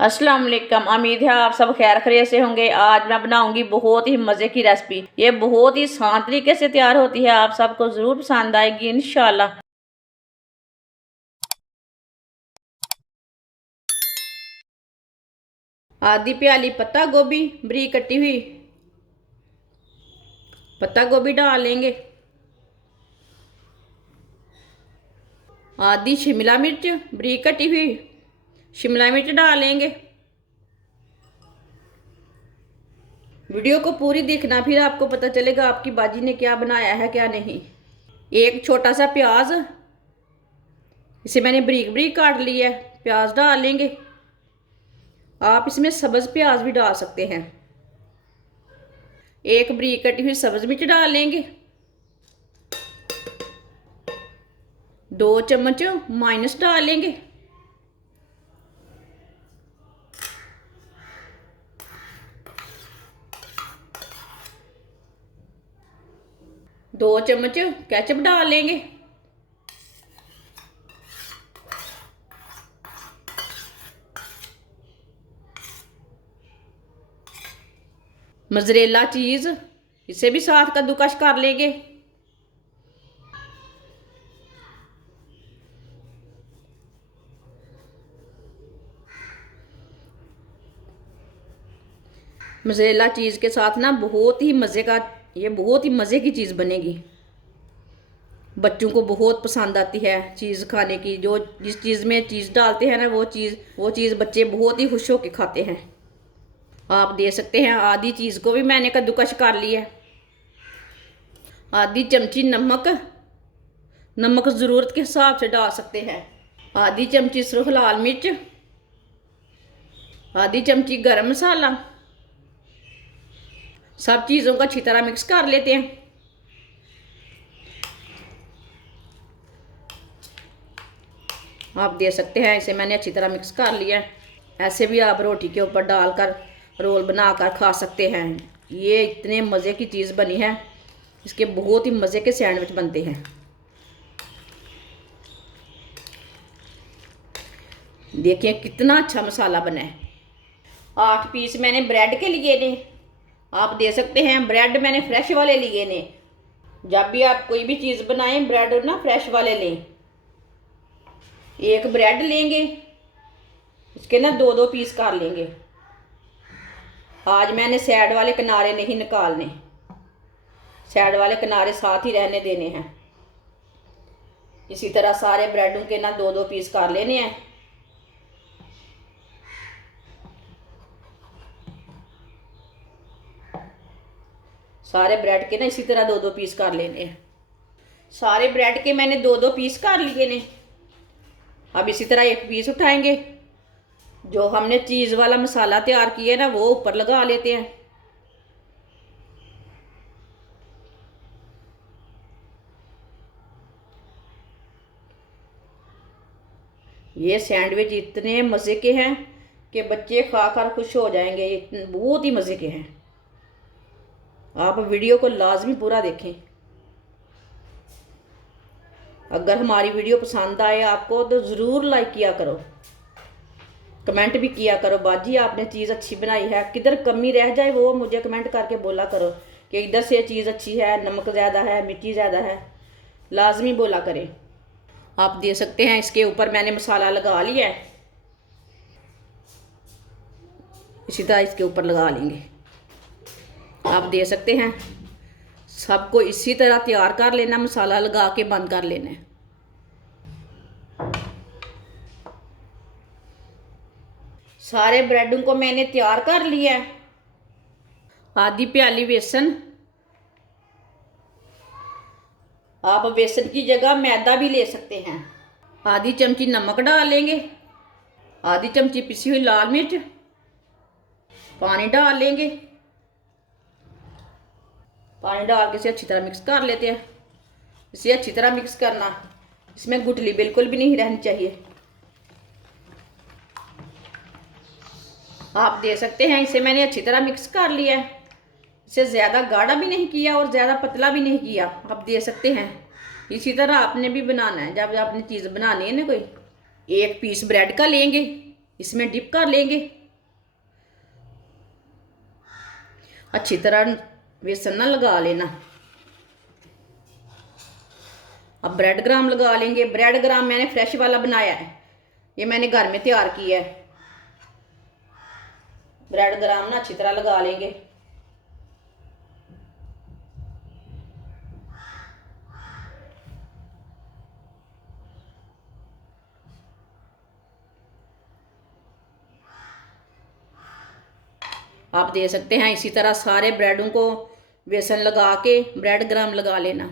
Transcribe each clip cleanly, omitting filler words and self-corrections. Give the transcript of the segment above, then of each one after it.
अस्सलाम वालेकुम। उम्मीद है आप सब खैर खैरियत से होंगे। आज मैं बनाऊंगी बहुत ही मज़े की रेसिपी। ये बहुत ही आसान तरीके से तैयार होती है, आप सबको ज़रूर पसंद आएगी इंशाल्लाह। आधी प्याली पत्ता गोभी बरीक कटी हुई पत्ता गोभी डाल लेंगे। आधी शिमला मिर्च बरीक कटी हुई शिमला मिर्च डाल लेंगे। वीडियो को पूरी देखना, फिर आपको पता चलेगा आपकी बाजी ने क्या बनाया है क्या नहीं। एक छोटा सा प्याज, इसे मैंने बरीक बरीक काट लिया है, प्याज डाल लेंगे। आप इसमें सब्ज प्याज भी डाल सकते हैं। एक बरीक कटी हुई सब्ज मिर्च डाल लेंगे। 2 चम्मच माइनस डाल लेंगे। दो चम्मच केचप डाल लेंगे। मोज़रेला चीज़, इसे भी साथ कद्दूकस कर लेंगे। मोज़रेला चीज़ के साथ ना बहुत ही मज़े का, ये बहुत ही मज़े की चीज़ बनेगी। बच्चों को बहुत पसंद आती है चीज़ खाने की। जो जिस चीज़ में चीज़ डालते हैं ना वो चीज़ बच्चे बहुत ही खुश होकर खाते हैं। आप दे सकते हैं। आधी चीज़ को भी मैंने कद्दूकस कर लिया है। आधी चमची नमक, नमक ज़रूरत के हिसाब से डाल सकते हैं। आधी चमची सुरख लाल मिर्च, आधी चमची गरम मसाला। सब चीज़ों को अच्छी तरह मिक्स कर लेते हैं। आप दे सकते हैं, इसे मैंने अच्छी तरह मिक्स कर लिया है। ऐसे भी आप रोटी के ऊपर डालकर रोल बनाकर खा सकते हैं। ये इतने मज़े की चीज़ बनी है, इसके बहुत ही मज़े के सैंडविच बनते हैं। देखिए कितना अच्छा मसाला बना है। 8 पीस मैंने ब्रेड के लिए ने। आप दे सकते हैं, ब्रेड मैंने फ्रेश वाले लिए ने। जब भी आप कोई भी चीज़ बनाएं ब्रेड ना फ्रेश वाले लें। एक ब्रेड लेंगे, इसके ना 2-2 पीस कर लेंगे। आज मैंने साइड वाले किनारे नहीं निकालने, साइड वाले किनारे साथ ही रहने देने हैं। इसी तरह सारे ब्रेडों के ना 2-2 पीस कर लेने हैं। सारे ब्रेड के ना इसी तरह 2-2 पीस कर लेने हैं। सारे ब्रेड के मैंने 2-2 पीस कर लिए ने। अब इसी तरह एक पीस उठाएंगे, जो हमने चीज़ वाला मसाला तैयार किया ना वो ऊपर लगा लेते हैं। ये सैंडविच इतने मज़े के हैं कि बच्चे खाकर खुश हो जाएंगे। ये बहुत ही मज़े के हैं। आप वीडियो को लाजमी पूरा देखें। अगर हमारी वीडियो पसंद आए आपको तो ज़रूर लाइक किया करो, कमेंट भी किया करो। बाजी आपने चीज़ अच्छी बनाई है, किधर कमी रह जाए वो मुझे कमेंट करके बोला करो कि इधर से चीज़ अच्छी है, नमक ज़्यादा है, मिर्ची ज़्यादा है, लाजमी बोला करें। आप दे सकते हैं। इसके ऊपर मैंने मसाला लगा लिया है, इसी तरह इसके ऊपर लगा लेंगे। आप दे सकते हैं। सबको इसी तरह तैयार कर लेना, मसाला लगा के बंद कर लेना है। सारे ब्रेडों को मैंने तैयार कर लिया है। आधी प्याली बेसन, आप बेसन की जगह मैदा भी ले सकते हैं। आधी चमची नमक डाल लेंगे। आधी चमची पिसी हुई लाल मिर्च। पानी डाल लेंगे। पानी डाल के इसे अच्छी तरह मिक्स कर लेते हैं। इसे अच्छी तरह मिक्स करना, इसमें गुठली बिल्कुल भी नहीं रहनी चाहिए। आप दे सकते हैं। इसे मैंने अच्छी तरह मिक्स कर लिया है। इसे ज़्यादा गाढ़ा भी नहीं किया और ज़्यादा पतला भी नहीं किया। आप दे सकते हैं। इसी तरह आपने भी बनाना है। जब आपने चीज़ बनानी है ना कोई, एक पीस ब्रेड का लेंगे, इसमें डिप कर लेंगे। अच्छी तरह बेसन ना लगा लेना। अब ब्रेड ग्राम लगा लेंगे। ब्रेड ग्राम मैंने फ्रेश वाला बनाया है, ये मैंने घर में तैयार किया है। ब्रेड ग्राम ना अच्छी तरह लगा लेंगे। आप दे सकते हैं इसी तरह सारे ब्रेडों को बेसन लगा के ब्रेड ग्राम लगा लेना।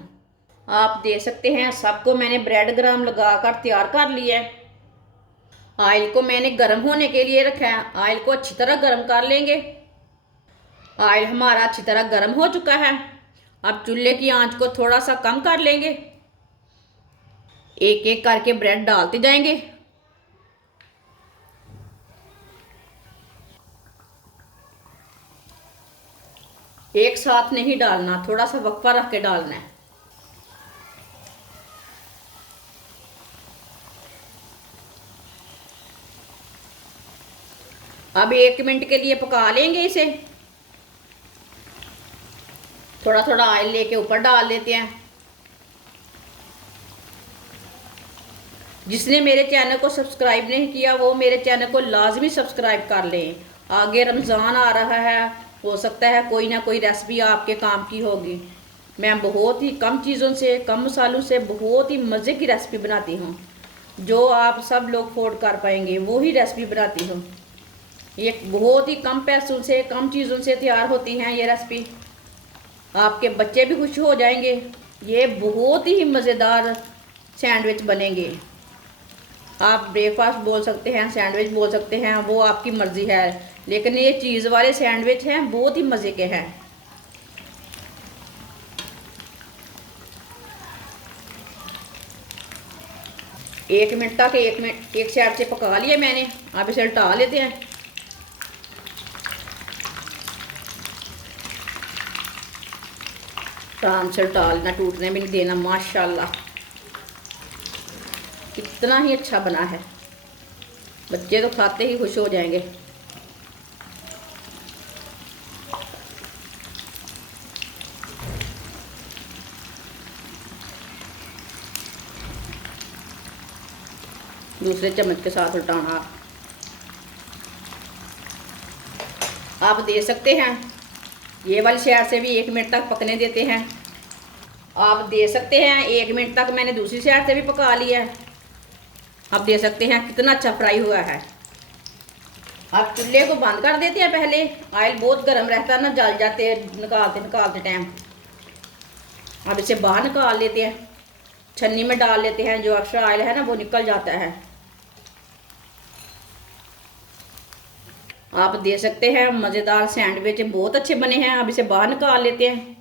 आप दे सकते हैं सबको मैंने ब्रेड ग्राम लगा कर तैयार कर लिया है। ऑयल को मैंने गर्म होने के लिए रखा है। ऑयल को अच्छी तरह गर्म कर लेंगे। ऑयल हमारा अच्छी तरह गर्म हो चुका है। अब चूल्हे की आंच को थोड़ा सा कम कर लेंगे। एक एक करके ब्रेड डालते जाएंगे। एक साथ नहीं डालना, थोड़ा सा वक्फा रख के डालना है। अब 1 मिनट के लिए पका लेंगे इसे। थोड़ा थोड़ा ऑयल लेके ऊपर डाल देते हैं। जिसने मेरे चैनल को सब्सक्राइब नहीं किया वो मेरे चैनल को लाजमी सब्सक्राइब कर लें। आगे रमज़ान आ रहा है, हो सकता है कोई ना कोई रेसिपी आपके काम की होगी। मैं बहुत ही कम चीज़ों से, कम मसालों से बहुत ही मज़े की रेसिपी बनाती हूँ, जो आप सब लोग अफोर्ड कर पाएंगे वो ही रेसिपी बनाती हूँ। ये बहुत ही कम पैसों से, कम चीज़ों से तैयार होती हैं ये रेसिपी। आपके बच्चे भी खुश हो जाएंगे। ये बहुत ही मज़ेदार सैंडविच बनेंगे। आप ब्रेकफास्ट बोल सकते हैं, सैंडविच बोल सकते हैं, वो आपकी मर्ज़ी है, लेकिन ये चीज़ वाले सैंडविच हैं, बहुत ही मज़े के हैं। एक मिनट तक एक साइड से पका लिया मैंने। अब इसे उल्टा लेते हैं। आराम से उल्टा लेना, टूटने भी नहीं देना। माशाल्लाह कितना ही अच्छा बना है, बच्चे तो खाते ही खुश हो जाएंगे। दूसरे चम्मच के साथ उल्टाना। आप दे सकते हैं ये वाली साइड से भी 1 मिनट तक पकने देते हैं। आप दे सकते हैं 1 मिनट तक मैंने दूसरी साइड से भी पका लिया है। आप दे सकते हैं कितना अच्छा फ्राई हुआ है। आप चूल्हे को बंद कर देते हैं पहले। ऑयल बहुत गर्म रहता है ना, जल जाते हैं निकालते टाइम। अब इसे बाहर निकाल लेते हैं, छन्नी में डाल लेते हैं। जो एक्स्ट्रा ऑयल है ना वो निकल जाता है। आप दे सकते हैं मज़ेदार सैंडविच बहुत अच्छे बने हैं। अब इसे बाहर निकाल लेते हैं।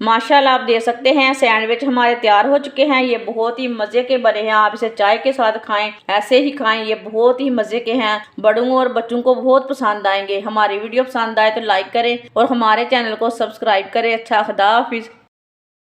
माशाल्लाह आप दे सकते हैं सैंडविच हमारे तैयार हो चुके हैं। ये बहुत ही मज़े के बने हैं। आप इसे चाय के साथ खाएं, ऐसे ही खाएं, ये बहुत ही मज़े के हैं। बड़ों और बच्चों को बहुत पसंद आएंगे। हमारी वीडियो पसंद आए तो लाइक करें और हमारे चैनल को सब्सक्राइब करें। अच्छा, खुदा हाफिज़।